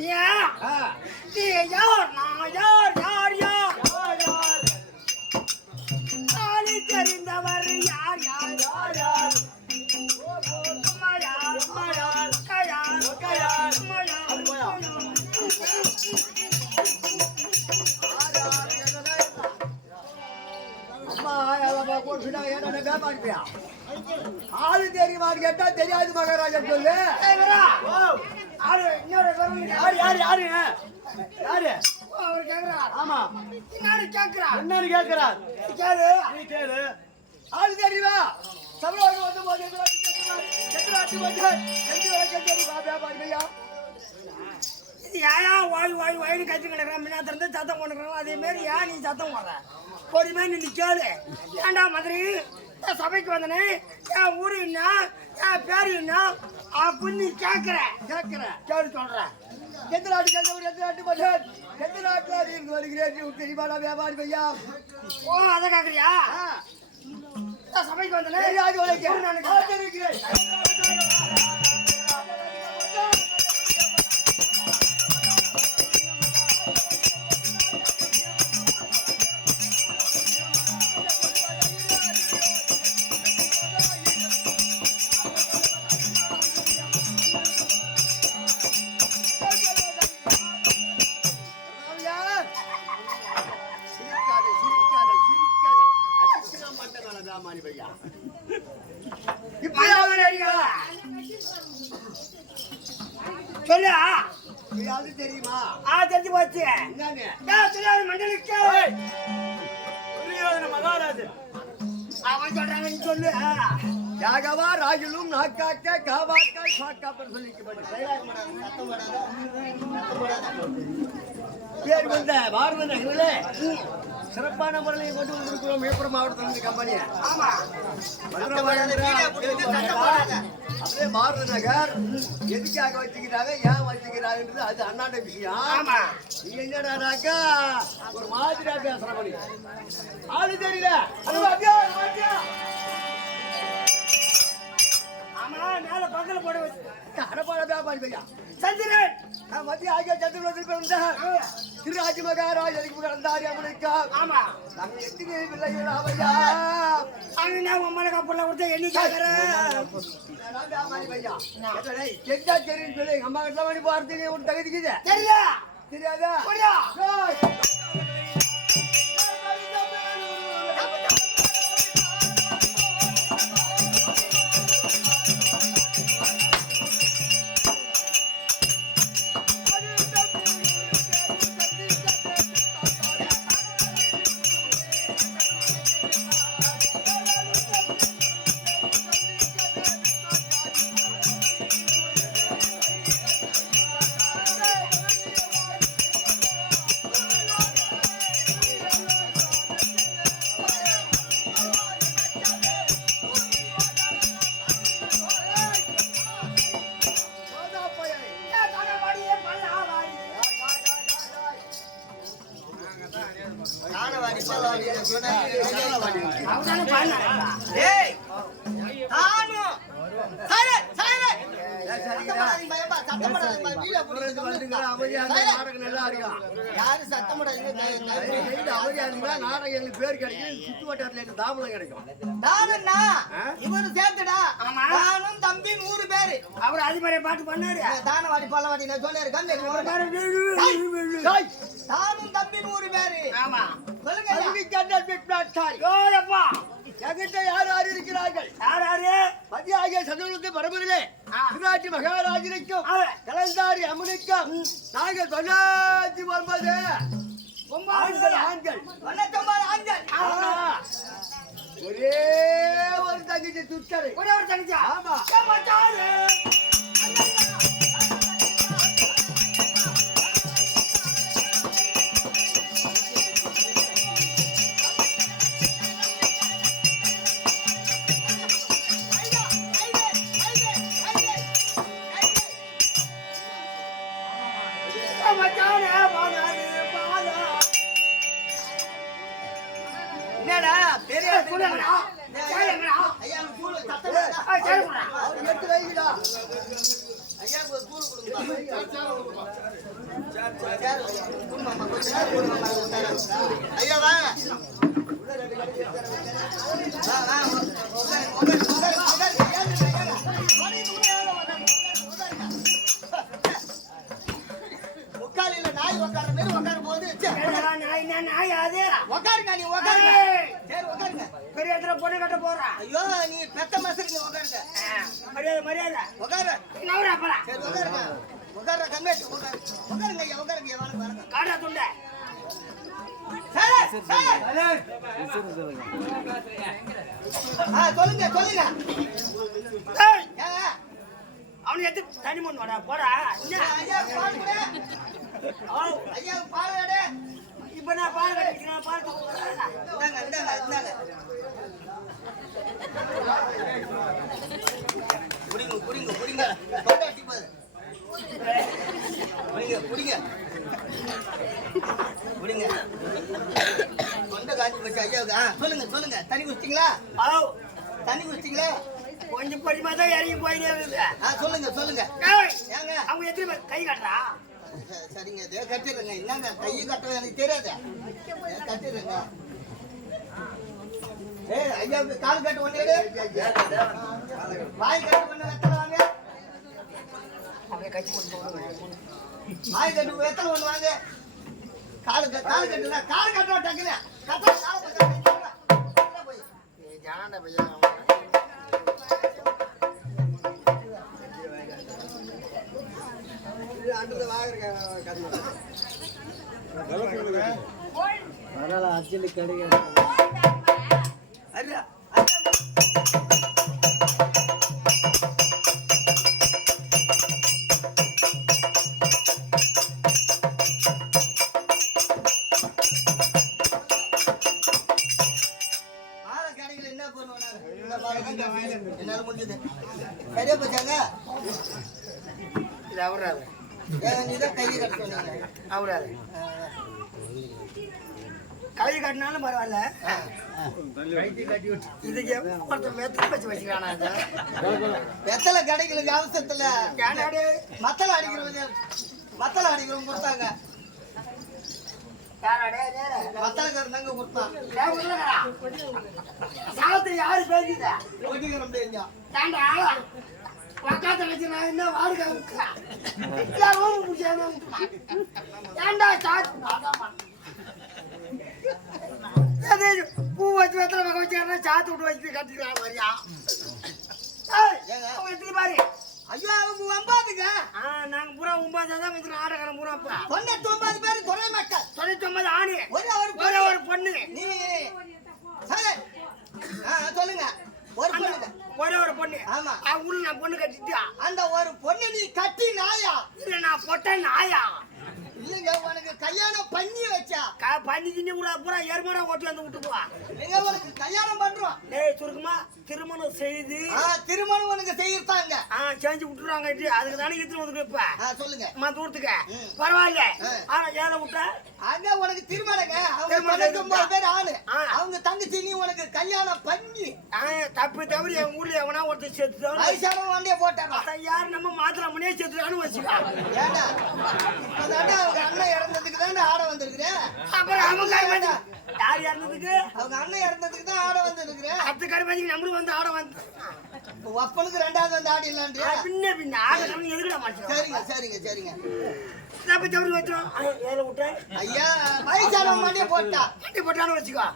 நீ யார் நான் யார் யார் யார் ஆளி தெரிந்தவர் யார் யார் யார் யார் மயார் மயார் கயார் கயார் மயார் அம்மா எல்லாம் போட்டுடா என்ன வியாபாரியா ஆளு தெரியுமான்னு கேட்டா தெரியாது மகாராஜன் சொல்லு யாரு அவர் கேக்குறார். ஆமா என்னன்னு கேக்குறார். என்னன்னு கேக்குறார் கேளு நீ கேளு ஆளு தெரியுமா சபையோடு வந்து போது எதிராட்டி வந்து எந்த வரைக்கும் தெரியுமா வியாபாரியா ஏன் வாய் வாய் வாய்னு கட்டி கிடக்குறான் முன்னா திறந்து சத்தம் கொண்டுக்கிறான் அதே மாதிரி ஏன் நீ சத்தம் போடுற பொறுமையா நீ கேளு ஏண்டா மதுரை சபைக்கு வந்தனே என் ஊரு என்ன என் பேரு என்ன அப்படின்னு கேட்கிறேன் கேளு சொல்றேன் எந்த நாட்டு கேட்க எந்த நாட்டு மகன் எந்த நாட்டில் இருந்து வருகிறேன் தெரியுமா வியாபாரி பையா ஓ அதை கேட்கறியா சபைக்கு வந்தனே நான் இருக்கிறேன் சொல்லு தெரியுமா தெரிஞ்சு போச்சு மண்டலுக்கு மகாராஜன் அவன் சொல்றாங்க சொல்லு யாகவா ராஜுலும் நாக்காக்க காவாக்கா சாக்காப்பர் சொல்லிக்கப்பட்டு பேர் வந்த பாரத நகரிலே சிறப்பான முறையை கொண்டு வந்திருக்கிறோம் விழுப்புரம் மாவட்டத்தில் கம்பெனியை அப்படியே பாரத நகர் எதுக்காக வச்சுக்கிறாங்க ஏன் வச்சுக்கிறாங்கன்றது அது அண்ணாண்ட விஷயம் நீ என்னடானாக்கா ஒரு மாதிரியா பேசுற மணி ஆளு தெரியல மேல பக்கல போட அடப்பாட வியாபாரி பையா சந்திரன் மத்திய ஆகிய சந்திரத்தில் பிறந்த திருராஜி மகாராஜ் எதுக்கு பிறந்தார் அவனுக்கு ஆமா நாங்கள் எத்தனை பிள்ளைகள் அவையா அண்ணா உம்மனை கப்பல்ல கொடுத்த எண்ணி கேக்குறேன் வியாபாரி பையா செஞ்சா தெரியும் சொல்லி எங்க அம்மா கிட்ட மணி பார்த்து ஒரு தகுதிக்குது தெரியல தெரியாதா பேர் கிடைக்கும் சுத்து வட்டாரத்துல தாமதம் கிடைக்கும் இவரு சேர்த்துடா நானும் தம்பி 100 பேரு அவர் அதிபரை பாட்டு பண்ணாரு தானவாடி பல்லவாடி நான் சொல்லிருக்கேன் நானும் தம்பி 100 பேரு ஆமா என்கிட்ட யார் யார் இருக்கிறார்கள் யாரு மத்திய சதுரத்து பரம்பரிலே திருநாட்டி மகாராஜனுக்கும் கலந்தாரி அம்மனுக்கும் நாங்கள் 99 ஆண்கள் ஒரே ஒரு தங்கச்சி துட்டரை ஒரே ஒரு தங்கச்சி ஆமா என்னடா பெரிய எடுத்து வைங்களா ஐயா ஐயா வாங்க. முக்காலில நாய் உட்கார மாதிரி உட்காரும் போது நாய் அது உட்காருங்க, நீ உட்காருங்க. சரி உட்காருங்க. பெரிய இடத்துல பொண்ணு கட்ட போறான். ஐயோ நீ பெத்த மசருக்கு உட்காருங்க. மரியாதை மரியாதை உட்காரு. நவரா போறா. சரி உட்காருங்க. உட்கார கம்மேட்டு உட்காரு. உட்காருங்க ஐயா, உட்காருங்க. வாங்க வாங்க. காடா துண்டை. சொல்லுங்க சொல்லுங்க. ஏய், ஏங்க, அவனை எடுத்து தண்ணி மண் வாடா போடா. என்ன? ஐயா பால் குடு. ஐயா பால் எடு. இப்ப நான் பால் கட்டிக்கிறேன், பால் தூக்குறேன். இந்தாங்க இந்தாங்க இந்தாங்க. குடிங்க குடிங்க குடிங்க. பட்டாட்டி பாரு. குடிங்க குடிங்க. குடிங்க. தொண்டை காஞ்சி போச்சு ஐயாவுக்கு. சொல்லுங்க சொல்லுங்க. தண்ணி குடிச்சிங்களா? தண்ணி குடிச்சிங்களா? கொஞ்சம் படிமா தான் இறங்கி போயிட்டே இருக்குது. சொல்லுங்க சொல்லுங்க. ஏய், ஏங்க அவங்க எத்தனை பேர் கை காட்டுறா? சரிங்க, இதே கட்டிடுங்க. என்னங்க கையை கட்டுறது எனக்கு தெரியாது. கட்டிடுங்க. ஏய் ஐயாவுக்கு கால் கட்டு ஒண்ணு எடு. வாய் கட்டு ஒண்ணு வெத்தலை வாங்க. அப்படியே கட்சி கொண்டு போவாங்க. வாய் கட்டு வெத்தலை ஒண்ணு வாங்க. கால் கட்டுல கால் கட்டுறா டக்குனு. கட்ட கால் கட்டுறா போய். ஜானடா பையா. அர்ஜென்ட் கிடையாது. ஐயா என்னால முடிஞ்சது. சரியா போச்சாங்க? இது அவராது. நீதான் கையை கட்ட சொன்னீங்க. அவராது. கை கட்டினாலும் பரவாயில்ல. இதுக்கு ஒருத்தன் வெத்தலை வச்சு வச்சுக்கிறானா? வெத்தலை கிடைக்கல அவசரத்துல. ஏன்டாடி? மத்தளை அடிக்கிறவங்க கொடுத்தாங்க. யாராடே? மத்தளக்காரங்க கொடுத்தான். சாவத்தை யாரு பேசிட்டா? ஒட்டிக்கிறோம் தெரிஞ்சா. ஏன்டா பக்கத்தை வச்சு நான் என்ன வாடகை ஏன்டா பூ வச்சு வெத்தலை பக்கம் வச்சு சாத்து விட்டு வச்சு கட்டிக்கலாம் மாதிரியா? எடுத்துக்கு பாரு. ஐயோ அவங்க வம்பாதுங்க. நாங்க பூரா 9 தான் வந்து ஆடக்காரன் பூரா. 99 பேர் துணை மக்கள். 99 ஆணு ஒரே ஒரு பொண்ணு. நீ சொல்லுங்க. ஒரு பொண்ணு. ஒரே ஒரு பொண்ணு. ஆமா. அவங்க நான் பொண்ணு கட்டிட்டா. அந்த ஒரு பொண்ணு நீ கட்டி நாயா? இல்ல நான் பொட்ட நாயா? இல்லங்க உனக்கு கல்யாணம் பண்ணி வச்சா? பண்ணி தின்னு கூட பூரா எருமரா ஓட்டி வந்து விட்டுக்குவா. நீங்க உனக்கு கல்யாணம் பண்றோம். டேய் சுருக்குமா திருமணம் செய்து திருமணம் உனக்கு செய்யறாங்க. செஞ்சு விட்டுறாங்க. அதுக்கு தானே இத்தனை வந்து இப்ப சொல்லுங்க தூரத்துக்கு பரவாயில்ல. ஆனா ஏழை விட்டா அங்க உனக்கு திருமணங்க. அவங்க 99 பேர் ஆளு. அவங்க தங்கச்சி நீ உனக்கு கல்யாணம் பண்ணி தப்பு தவறி என் ஊர்ல எவனா ஒருத்தர் செத்துட்டான். வயசானவன் வண்டியை போட்டாங்க. யாரு நம்ம மாத்திர மணியே செத்துட்டான்னு வச்சுக்கலாம். ஏண்டா இப்பதாண்டா அவங்க அண்ணன் இறந்ததுக்கு தானே ஆட வந்திருக்கிறேன். அப்புறம் அவங்க யார் இறந்ததுக்கு? அவங்க அண்ணன் இறந்ததுக்கு தான் ஆட வந்திருக்கிறேன். அத்தை கருமாதிக்கு நம்மளும் வந்து ஆட வந்து அப்பனுக்கு 2வது வந்து ஆடிடலான்றியா? பின்ன ஆட எதுக்கிட மாட்டேன். சரிங்க சரிங்க சரிங்க. தப்பு தவறி வச்சோம். ஏழை விட்டா ஐயா வயசானவன் வண்டியை போட்டா வண்டி போட்டான்னு வச்சுக்கோ.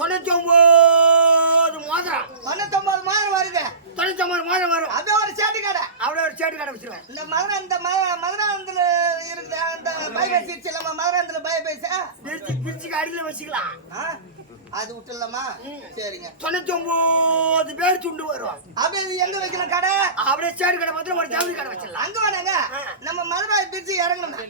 99 மோதிரம் 99 மாதம் வருது. 99 மோதிரம் வரும். அது ஒரு சேட்டு கடை. அவ்வளோ ஒரு சேட்டு கடை வச்சிருவேன். இந்த மதுராந்தத்துல இருக்குது அந்த பைபேசி இல்லாம மதுராந்தத்துல பைபேசா பிரிச்சுக்கு அடியில வச்சுக்கலாம். அது விட்டுலாமா? சரிங்க. 99 பேர் துண்டு வரும். அப்படியே எங்க வைக்கலாம் கடை? அப்படியே சேட்டு கடை பார்த்து ஒரு ஜவுளி கடை வச்சிடலாம். அங்க வேணாங்க. நம்ம மதுராய் பிரிச்சு இறங்கணும்.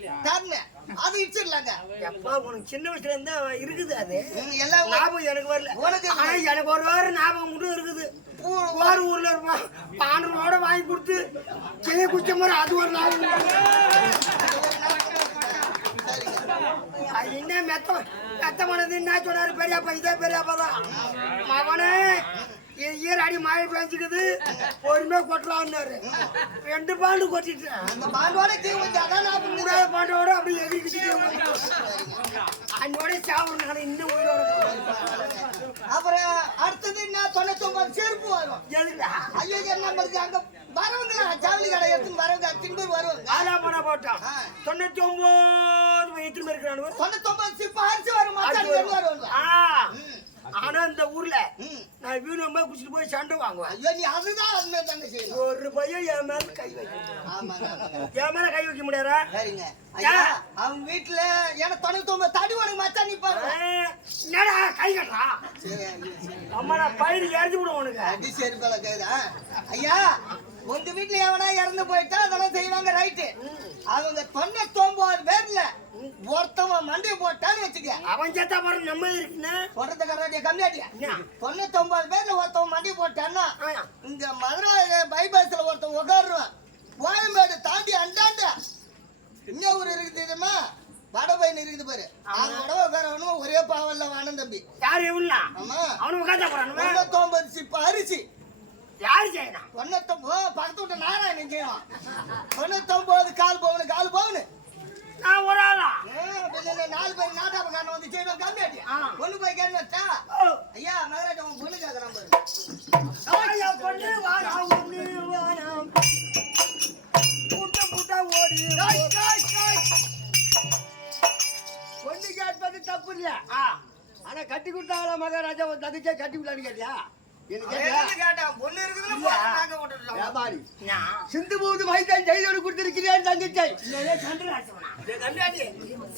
அது இடிச்சிடலாங்க. எப்பா உனக்கு சின்ன வயசுல இருந்தா இருக்குது. அது எல்லாம் ஞாபகம் எனக்கு வரல. உனக்கு எனக்கு ஒரு வாரம் ஞாபகம் மட்டும் இருக்குது. ஒரு ஊர்ல இருப்பான் பாண்டவோட வாங்கி கொடுத்து செய்ய குச்ச மாதிரி அது ஒரு ஞாபகம். என்ன மெத்தமானது என்ன சொன்னாரு பெரியப்பா? இதே பெரியப்பா தான் மகனே. ஈராடி மழை பெஞ்சுக்குது பொறுமையா கொட்டலாம்னாரு. 2 பாண்டு கொட்டிட்டேன். அந்த பாண்டோட பாண்டோட அப்படியே எகிரிக்கிட்டு என்னோட சாப்பிடுறாங்க இன்னும் உயிரோட அப்புறம் அடுத்தது என்ன 99 செருப்பு வரும். எதுடா ஐயோ என்ன பண்ணுது அங்க வரவங்க ஜவுளி கடை எடுத்துன்னு வரவங்க தின்பூர் வருவாங்க. ஆனா போனா போட்டான் 99 வயசுல இருக்கிறானு 99 சிப்ப அரிசி வரும் மச்சான் வெளிய வருவாங்க. ஆனா இந்த ஊர்ல நான் வீணமா குடிச்சிட்டு போய் சண்டை வாங்குவேன். ஐயோ நீ அதுதான் அதுமே தாங்க செய்யணும். ஒரு பையன் என் மேல கை வைக்க ஆமாங்க என் மேல கை வைக்க முடியாதா? சரிங்க ஐயா அவங்க வீட்டுல ஏன்னா 99 தடி உனக்கு மச்சான் நீ பாரு. என்னடா கை கட்டுறா? சரி அம்மா நான் பயிர் எரிஞ்சு விடுவோம் உனக்கு. அடி சரி போல கேக்குதா ஐயா உங்க வீட்டுல எவனா இறந்து போயிட்டா அதெல்லாம் செய்வாங்க ரைட்டு. அவங்க 99 பேர்ல ஒருத்தவன் மண்டையை போட்டான்னு வச்சுக்க அவன் சேத்தா பாரு நம்ம இருக்குன்னு சொல்றத கடாடியா கம்மியாடியா 99 பேர்ல ஒருத்தவன் மண்டையை போட்டான்னா இங்க மதுரை பைபாஸ்ல ஒருத்தன் உட்காருவான். கோயம்பேடு தாண்டி அண்டாண்ட இன்னும் ஒரு இருக்குது தெரியுமா வடபயன் இருக்குது பாரு அவங்க உடவை உட்காரவனும் ஒரே பாவல்ல வானம் தம்பி யாரு இவனா? ஆமா அவனு உட்காந்தா போறான் 99 சிப்ப அரிசி யாரு செய்யணும்? 99 பக்கத்து விட்ட நாராயணன் செய்வான் 99 கால் பவுனு நான் ஒரு ஆளா 4 பேர் நாட்டாப்பக்காரன் வந்து செய்வான் கம்மியாட்டியா பொண்ணு போய் கேட்டா ஐயா மகராஜா உன் பொண்ணு கேட்கறான் பாரு பொண்ணு வாடா ஒண்ணு வாடாம் கூட்ட ஓடி பொண்ணு கேட்பது தப்பு இல்ல ஆனா கட்டி கொடுத்தாங்களா மகாராஜா ஒரு தகுச்சே கட்டி விடலான்னு கேட்டியா? கேட்டான் பொண்ணு இருக்குது வியாபாரி சிந்து பூது வைத்தான் செய்தோடு கொடுத்திருக்கிறேன் தங்கச்சை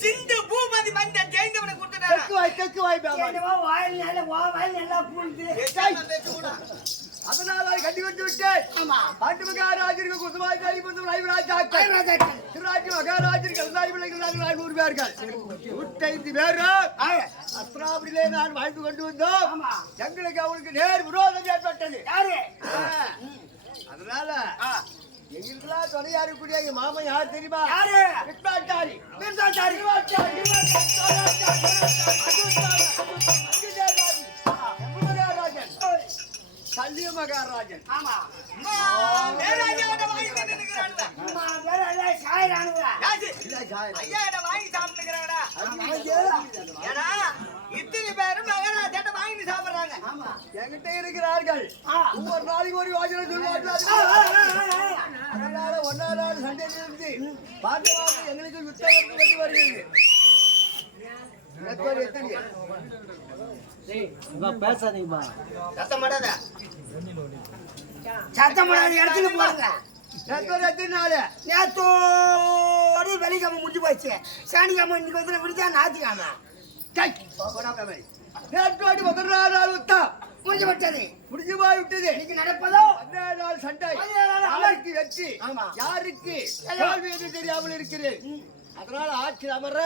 சிந்து பூபதி மந்த ஜெயந்தவனை கொடுத்துட்டாங்க தெற்கு வாய் வியாபாரி வாயில் நல்லா பூண்டு அதனால கட்டி கொடுத்து விட்டேன். பாட்டு மகாராஜருக்கு குசுமாய் கைபந்து லைவராஜாக்கள் திருராஜ் மகாராஜருக்கு எல்லாரி பிள்ளைகள் 100 பேர்கள் 105 பேர் அஸ்திராபுரியிலே நான் வாழ்ந்து கொண்டு வந்தோம். எங்களுக்கு அவங்களுக்கு நேர் விரோதம் ஏற்பட்டது. யாரு? அதனால எங்களுக்கெல்லாம் துணையா இருக்கக்கூடிய எங்க மாமன் யார் தெரியுமா? யாரு? விட்பாட்டாரி கல்லிய மகாராஜன். ஆமா மேராஜாட்ட வாங்கி தின்னுக்கிறாங்க அம்மா வேற இல்ல சாயரானுங்க ஐயாட்ட வாங்கி சாப்பிட்டுக்கிறாங்கடா ஏன்னா இத்தனை பேரும் மகாராஜாட்ட வாங்கி சாப்பிடுறாங்க என்கிட்ட இருக்கிறார்கள். ஒவ்வொரு நாளைக்கு ஒரு யோஜனை சொல்லுவாங்க. அதனால ஒன்னா நாள் சண்டையில இருந்து பாண்டவாக எங்களுக்கு யுத்தம் வந்து வருகிறது. பேசாதீங்கப்பா சத்தம் மாட்டாத சத்தம் போடாத இடத்துல போங்க. நேத்தோட வெள்ளிக்கிழமை முடிஞ்சு போச்சு. சனிக்கிழமை இன்னைக்கு வந்து விடுதா ஞாயிற்றுக்கிழமை நேற்றோடு முதல் நாள் யுத்தம் முடிஞ்சு விட்டது. முடிஞ்சு போய் விட்டது. இன்னைக்கு நடப்பதோ 17 நாள் சண்டை. 17 நாள் யாருக்கு வெற்றி ஆமா. யாருக்கு தோல்வி என்று தெரியாமல் இருக்கிறேன். அதனால ஆட்சி அமர்ற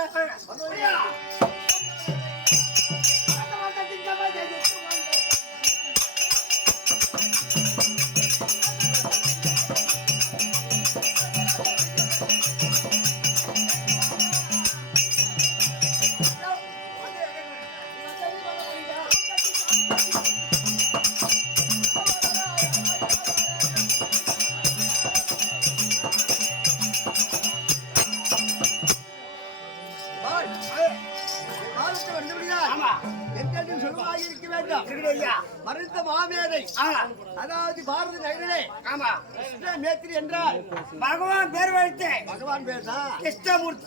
மருந்த மாமேதை அதாவது பாரத நகரே ஆமா கிருஷ்ண மேத்திரி என்றால் பகவான் பேர் வைத்து பகவான் பேர் தான் கிருஷ்ணமூர்த்தி.